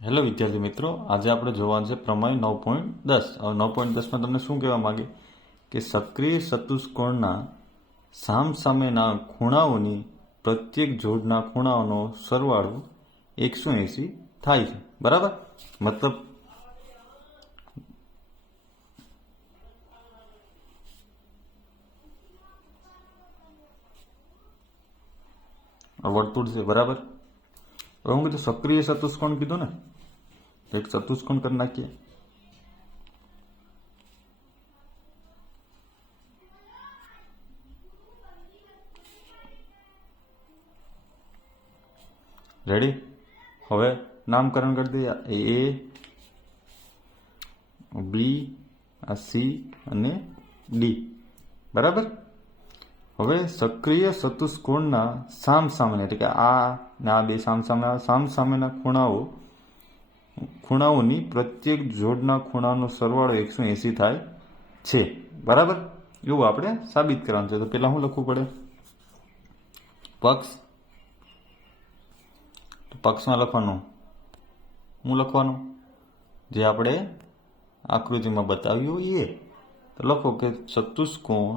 Hello વિદ્યાર્થી મિત્રો, આજે આપણે જોવાનું છે પ્રમેય 9.10. હવે 9.10માં તમને શું કહેવા માંગે કે સક્રિય ચતુષ્કોણના સામસામેના ખૂણાઓની પ્રત્યેક જોડના ખૂણાઓનો સરવાળો 180 થાય છે. બરાબર? મતલબ વર્તુળ છે. બરાબર? હવે હું કીધું સક્રિય ચતુષ્કોણ કીધું ને, એક ચતુષ્કોણ કરી નાખીએ. રેડી? હવે નામકરણ કરી દઈએ. એ બી, આ સી અને ડી. બરાબર? હવે સક્રિય ચતુષ્કોણના સામસામે એટલે કે આ ને આ બે સામસામેના ખૂણાઓની પ્રત્યેક જોડના ખૂણાનો સરવાળો 180 થાય છે. બરાબર? એવું આપણે સાબિત કરવાનું છે. તો પેલા શું લખવું પડે? પક્ષ. પક્ષમાં લખવાનું શું લખવાનું? જે આપણે આકૃતિમાં બતાવ્યું એ. તો લખો કે ચતુષ્કોણ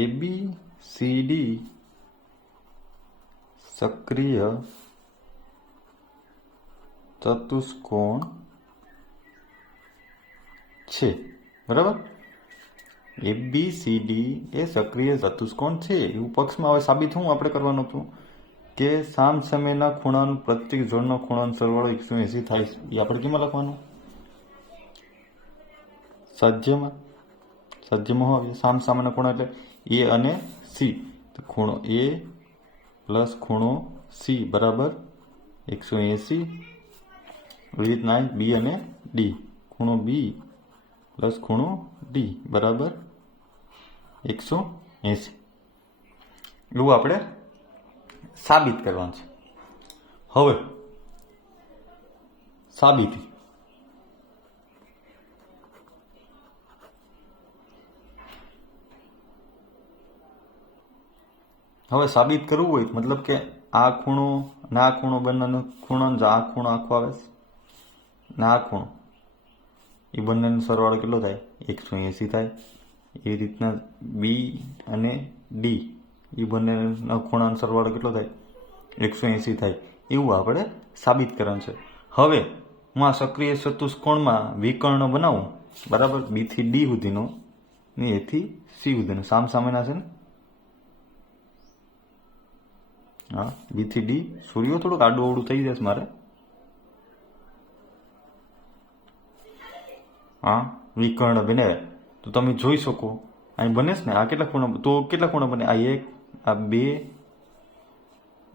ABCD સક્રિય ચતુષ્કોણ છે. બરાબર? ABCD એ સક્રિય ચતુષ્કોણ છે એવું પક્ષમાં. હવે સાબિત શું આપણે કરવાનું હતું કે સામસામેના ખૂણાનું પ્રત્યેક જોડનો ખૂણાનો સરવાળો 180 થાય છે. એ આપણે કેમાં લખવાનું? સાધ્યમાં. સાધ્યમાં હોય સામસામેના ખૂણા એટલે એ અને સી. તો ખૂણો એ પ્લસ ખૂણો સી બરાબર 180. એવી રીતના બી અને ડી. ખૂણો બી પ્લસ ખૂણો ડી બરાબર 180. એવું આપણે સાબિત કરવાનું છે. હવે સાબિતી. હવે સાબિત કરવું હોય મતલબ કે આ ખૂણો ને આ ખૂણો બંનેનો ખૂણો આ ખૂણો આખો આવે ને આ ખૂણો એ બંનેનો સરવાળો કેટલો થાય? 180 થાય. એવી રીતના બી અને ડી એ બંનેના ખૂણાનો સરવાળો કેટલો થાય? 180 થાય. એવું આપણે સાબિત કરવાનું છે. હવે હું આ સક્રિય ચતુષ્કોણમાં વિકર્ણ બનાવું. બરાબર? બી થી ડી સુધીનો ને એથી સી સુધીનો સામસામેના છે ને. હા, બી થી ડી. સૂર્યો થોડુંક આડું અવડું થઈ જશે મારે. હા, વિકર્ણ બને તો તમે જોઈ શકો અહીં બને છે ને. આ કેટલા ખૂણા? તો કેટલા ખૂણા બને? આ 1, આ 2,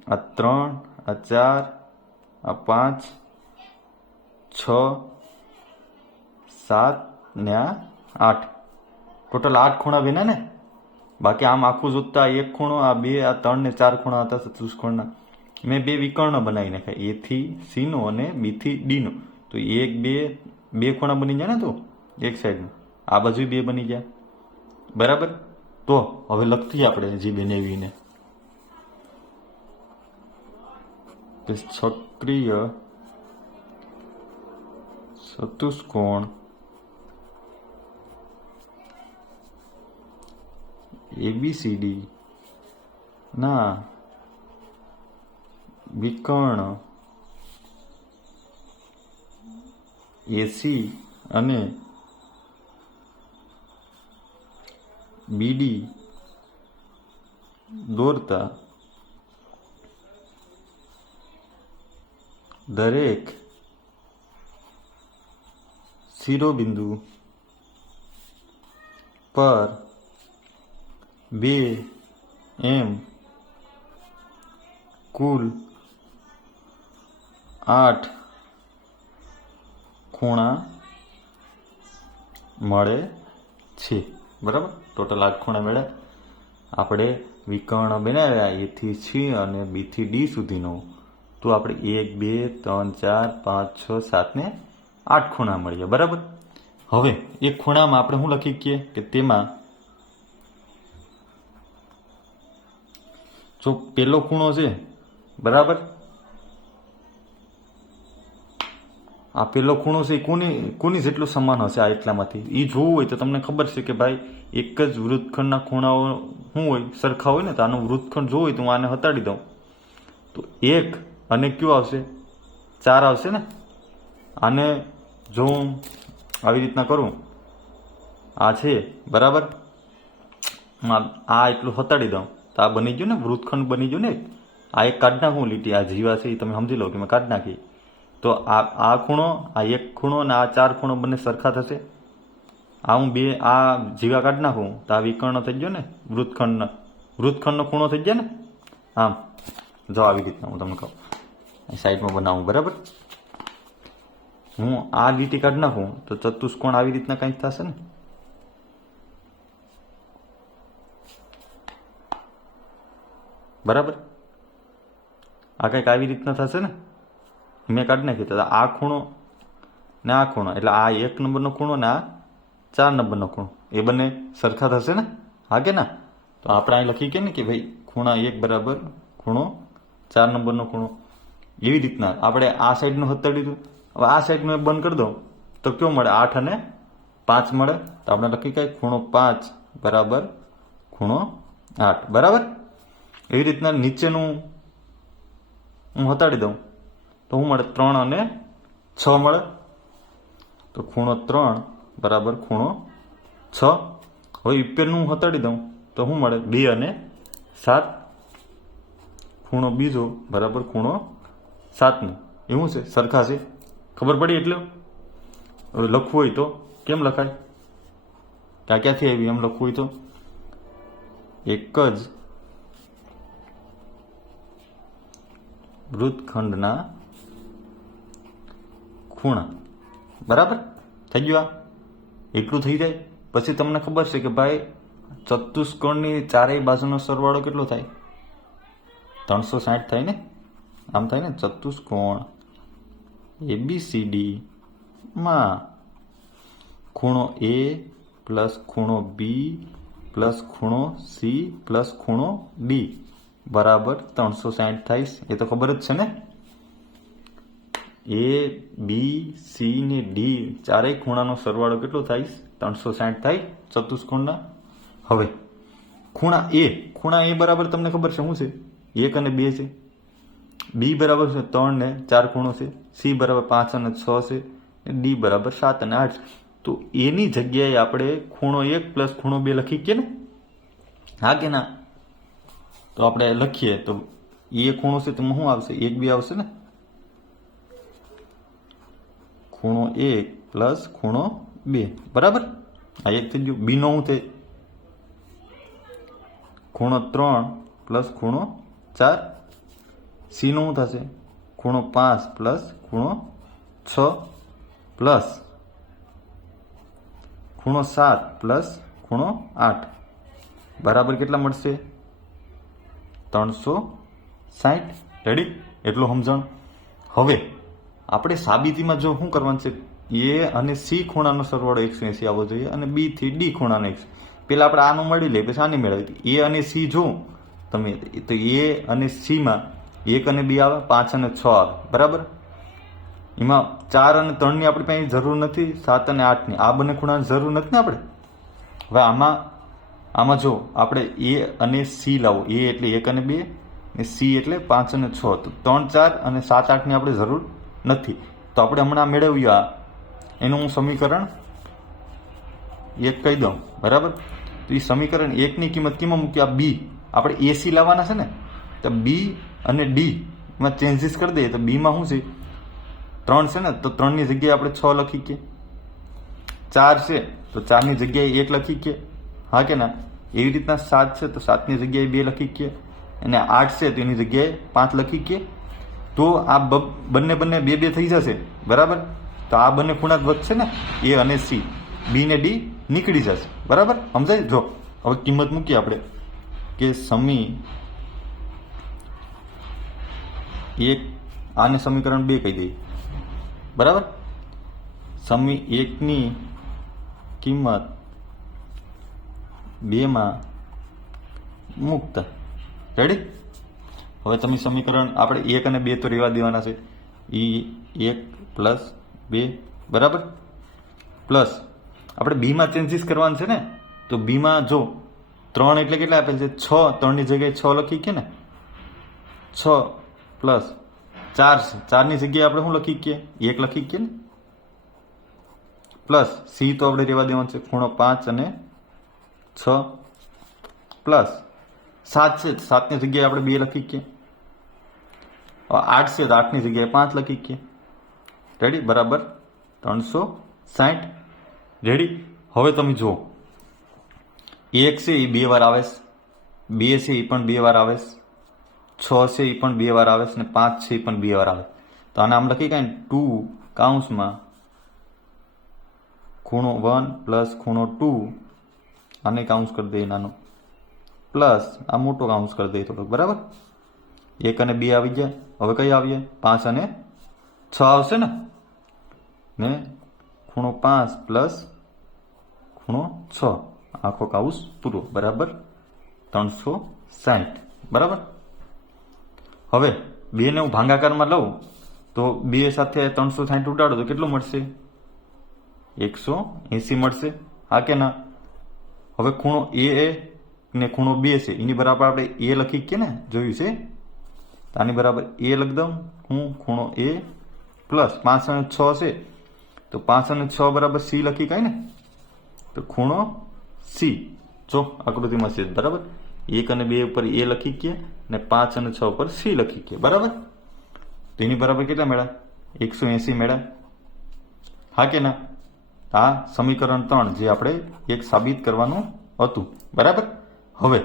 આ 3, આ 4, આ 5, 6, 7 ને આ 8. ટોટલ 8 ખૂણા બન્યા ને. બાકી આમ આખું જોતા એક ખૂણો, આ 2, આ 3 ને 4 ખૂણા હતા ચતુષ્કોણના. મેં 2 વિકર્ણ બનાવી નાખ્યા, એ થી સી નો અને બી થી ડી નો. તો 1, 2 ખૂણા બની જાય ને. તો એક સાઈડમાં આ બાજુ 2 બની ગયા. બરાબર? તો હવે લખીએ આપણે જે બનાવીને કે સક્રિય ચતુષ્કોણ ABCD ના વિકર્ણ AC અને BD દોરતા દરેક શિરોબિંદુ પર 2 એમ કુલ 8 ખૂણા મળે છે. બરાબર? ટોટલ 8 ખૂણા મળ્યા. આપણે વિકર્ણ બનાવ્યા એથી સી અને બી થી ડી સુધીનો. તો આપણે 1, 2, 3, 4, 5, 6, 7 ને 8 ખૂણા મળ્યા. બરાબર? હવે એક ખૂણામાં આપણે શું લખી શકીએ કે તેમાં જો પેલો ખૂણો છે બરાબર, આ પેલો ખૂણો છે એ કોની જેટલું સમાન હશે આ એટલામાંથી એ જોવું હોય તો તમને ખબર છે કે ભાઈ એક જ વૃત્તખંડના ખૂણાઓ શું હોય સરખા હોય ને, તો આનું વૃત્તખંડ જોવું હોય તો હું આને હટાડી દઉં તો 1 અને કયું આવશે 4 આવશે ને. આને જો હું આવી રીતના કરું, આ છે બરાબર, આ એટલું હટાડી દઉં તો આ બની ગયું ને, વૃત્તખંડ બની ગયું ને. આ એક કાઢ નાખું લીટી, આ જીવા છે એ તમે સમજી લો કે મેં કાઢ નાખી. તો આ ખૂણો, આ એક ખૂણો અને આ 4 ખૂણો બંને સરખા થશે. આ હું આ જીવા કાઢી નાખું તો આ વિકર્ણ થઈ ગયો ને, વૃત્તખંડનો ખૂણો થઈ ગયા ને. આમ જો આવી રીતના હું તમને કહું, સાઈડમાં બનાવું બરાબર. હું આ લીટી કાઢી નાખું તો ચતુષ્કોણ આવી રીતના કંઈક થશે ને. બરાબર, આ કંઈક આવી રીતના થશે ને. મેં કાઢી નાખી તો આ ખૂણો ને આ ખૂણો, એટલે આ 1 નંબરનો ખૂણો ને આ 4 નંબરનો ખૂણો એ બંને સરખા થશે ને. હા કે ના? તો આપણે અહીં લખી કે ને કે ભાઈ ખૂણા 1 બરાબર ખૂણો 4 નંબરનો ખૂણો. એવી રીતના આપણે આ સાઈડનું હતાડી દીધું. હવે આ સાઈડનું બંધ કરી દો તો કેવું મળે? 8 અને 5 મળે. તો આપણે લખી કે ખૂણો 5 બરાબર ખૂણો 8 બરાબર. એવી રીતના નીચેનું હું હટાડી દઉં તો શું મળે? 3 અને 6 મળે. તો ખૂણો 3 બરાબર ખૂણો 6. હવે ઉપરનું હટાડી દઉં તો શું મળે? 2 અને 7. ખૂણો બીજો બરાબર ખૂણો 7નું. એવું છે, સરખા છે. ખબર પડી? એટલે હવે લખવું હોય તો કેમ લખાય? ક્યાંથી આવી એમ લખવું હોય તો એક જ વૃત્તખંડના ખૂણા બરાબર થઈ ગયું. આ એટલું થઈ જાય પછી તમને ખબર છે કે ભાઈ ચતુષ્કોણની ચારેય બાજુનો સરવાળો કેટલો થાય? 360 થાય ને. આમ થાય ને, ચતુષ્કોણ ABCD માં ખૂણો A પ્લસ ખૂણો B પ્લસ ખૂણો C પ્લસ ખૂણો D બરાબર 360 થાય. એ તો ખબર જ છે ને. A B C ને D ચારેય ખૂણાનો સરવાળો કેટલો થાય? 360 થાય ચતુષ્કોણના. હવે ખૂણા A બરાબર તમને ખબર છે શું છે? 1 અને 2 છે. B બરાબર છે 3 ને 4 ખૂણો છે. C બરાબર 5 અને 6 છે. D બરાબર 7 અને 8. તો એની જગ્યાએ આપણે ખૂણો 1 પ્લસ ખૂણો 2 લખી શકીએ ને. હા કે ના? તો આપણે લખીએ તો એ ખૂણો છે તો શું આવશે? 1 2 આવશે ને. ખૂણો 1 પ્લસ ખૂણો 2 બરાબર. આ 1 થઈ ગયું. B નો શું થાય? ખૂણો 3 પ્લસ ખૂણો 4. C નો શું થશે? ખૂણો 5 પ્લસ ખૂણો 6 પ્લસ ખૂણો 7 પ્લસ ખૂણો 8 બરાબર કેટલા મળશે? 360. રેડી? એટલું સમજણ. હવે આપણે સાબિતીમાં જો શું કરવાનું છે? A અને C ખૂણાનો સરવાળો 180 આવવો જોઈએ અને B થી D ખૂણાનો 180. પેલા આપણે આનું મળી લઈએ પછી આને મેળવી. A અને C જો તમે તો A અને C માં 1 અને 2 આવે, 5 અને 6 આવે બરાબર. એમાં 4 અને 3 ની આપણી પાસે જરૂર નથી, 7 અને 8 ની આ બંને ખૂણાની જરૂર નથી ને આપણે. હવે આમાં જો આપણે A અને C લાવો, A એટલે 1 અને 2 ને C એટલે 5 અને 6, તો 3 4 અને 7 8 ની આપણે જરૂર નથી. તો આપણે હમણાં મેળવ્યું એનું હું સમીકરણ 1 કહી દઉં બરાબર. તો એ સમીકરણ 1 ની કિંમત કેમાં મૂકી? આ B આપણે AC લાવવાના છે ને, તો B અને D માં ચેન્જીસ કરી દઈએ તો B માં શું છે? 3 છે ને, તો 3 ની જગ્યાએ આપણે 6 લખી કે. 4 છે તો 4 ની જગ્યાએ 1 લખી કે. હા કે ના? એવી રીતના 7 છે તો 7 ની જગ્યાએ 2 લખી કે. અને 8 છે તો એની જગ્યાએ 5 લખી કે. તો આ બંને 2 થઈ જશે બરાબર. તો આ બંને ખૂણા વધશે ને, A અને C. B ને D નીકળી જશે બરાબર. સમજાય? જો હવે કિંમત મૂકીએ આપણે કે સમી 1, આને સમીકરણ 2 કહી દઈએ બરાબર. સમી 1 ની કિંમત 2 માં મૂકતા. રેડી? હવે તમે સમીકરણ આપણે 1 અને 2 તો રહેવા દેવાના છે. એ 1 પ્લસ 2 બરાબર, પ્લસ આપણે બીમાં ચેન્જીસ કરવાનું છે ને, તો બીમાં જો 3 એટલે કેટલા આપેલ છે? 6. 3ની જગ્યાએ 6 લખી કે ને, 6 પ્લસ 4 છે. 4ની જગ્યાએ આપણે શું લખી કે? 1 લખી કે ને, પ્લસ સી તો આપણે રહેવા દેવાનું છે, ખૂણો 5 અને 6 પ્લસ 7 છે, 7ની જગ્યાએ આપણે 2 લખી કે. 8 છે તો 8ની જગ્યાએ 5 લખી કે. રેડી? બરાબર 360. રેડી? હવે તમે જુઓ, 1 છે એ 2 વાર આવે, 2 છે એ પણ 2 વાર આવે, 6 છે એ પણ 2 વાર આવે ને 5 છે એ પણ 2 વાર આવે. તો આને આમ લખી કાંઈ 2 કૌંસમાં ખૂણો 1 પ્લસ ખૂણો 2, આને કાઉન્સ કરી દઈએ નાનો, પ્લસ આ મોટો કાઉન્સ કરી દઈએ થોડોક. બરાબર? 1 અને 2 આવી ગયા. હવે કઈ આવીએ? 5 અને 6 આવશે ને ખૂણો 5 પ્લસ ખૂણો 6, આખો કાઉસ પૂરો. બરાબર 360. બરાબર? હવે 2 ને હું ભાગાકારમાં લઉં તો 2 સાથે 360 ઉડાડો તો કેટલું મળશે? 180 મળશે. હા કે ના? હવે ખૂણો એ ને ખૂણો 2 છે એની બરાબર આપણે એ લખી કે ને, જોયું છે? આની બરાબર એ લખી દઉં હું, ખૂણો એ પ્લસ 5 અને 6 છે તો 5 અને 6 બરાબર સી લખી કાંઈ ને, તો ખૂણો સી. જો આકૃતિમાં છે. બરાબર? 1 અને 2 ઉપર એ લખી કે ને 5 અને 6 ઉપર સી લખી કે. બરાબર? તો એની બરાબર કેટલા મળ્યા? 180 મળ્યા. હા કે ના? આ સમીકરણ 3 જે આપણે એક સાબિત કરવાનું હતું. બરાબર? હવે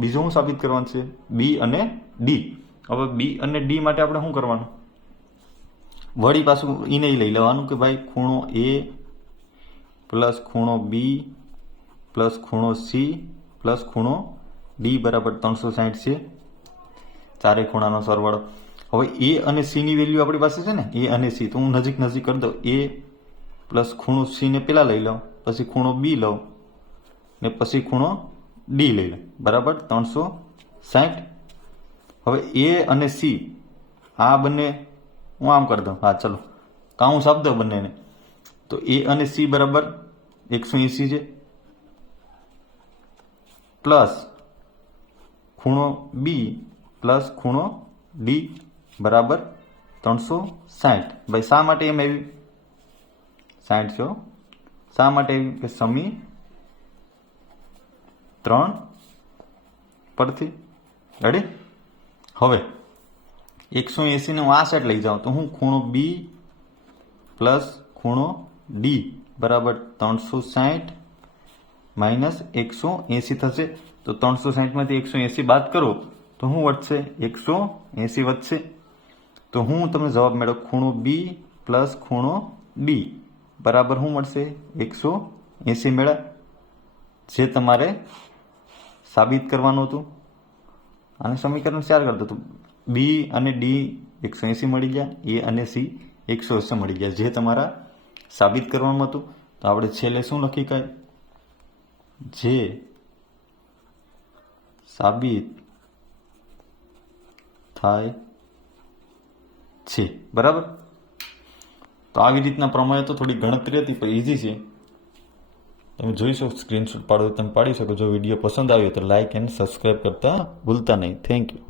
બીજું શું સાબિત કરવાનું છે? બી અને ડી. હવે બી અને ડી માટે આપણે શું કરવાનું? વળી પાછું એને લઈ લેવાનું કે ભાઈ ખૂણો એ પ્લસ ખૂણો બી પ્લસ ખૂણો સી પ્લસ ખૂણો ડી બરાબર 360 છે. ચારે ખૂણાનો સરવાળો. હવે એ અને સી ની વેલ્યુ આપણી પાસે છે ને, એ અને સી, તો હું નજીક કરી દઉં. એ પ્લસ ખૂણો સી ને પેલા લઈ લઉં, પછી ખૂણો બી લઉં ને પછી ખૂણો ડી લઈ લઉં. બરાબર 360. હવે એ અને સી આ બંને હું આમ કરી દઉં. હા ચલો, કાઉન્સ આપી દઉં બંનેને. તો એ અને સી બરાબર 180 છે, પ્લસ ખૂણો બી પ્લસ ખૂણો ડી બરાબર 360. ભાઈ શા માટે એમ આવ્યું? 60 છો. શા માટે આવ્યું? કે સમી 3 પરથી. રેડી? હવે 180 ને હું આ સાઈડ લઈ જાઉં તો હું ખૂણો બી પ્લસ ખૂણો ડી બરાબર 360 માઇનસ 180 થશે. તો 360માંથી 180 બાદ કરો તો શું વધશે? 180 વધશે. તો હું તમને જવાબ મેળવ્યો ખૂણો બી પ્લસ ખૂણો ડી બરાબર શું મળશે? 180 મેળવ્યા, જે તમારે સાબિત કરવાનું હતું. આને સમીકરણ 4 કરતો હતું. બી અને ડી 180 મળી ગયા, એ અને સી 180 મળી ગયા, જે તમારા સાબિત કરવાનું હતું. તો આપણે છેલ્લે શું લખી કાંઈ? જે સાબિત થાય છે. બરાબર? તો આવી રીતના પ્રમાણે તો થોડી ગણતરી હતી પણ ઇઝી છે. તમે જોઈ શકો, સ્ક્રીનશોટ પાડો તમે પાડી શકો. જો વિડીયો પસંદ આવ્યો તો લાઇક એન્ડ સબસ્ક્રાઈબ કરતા ભૂલતા નહીં. Thank you.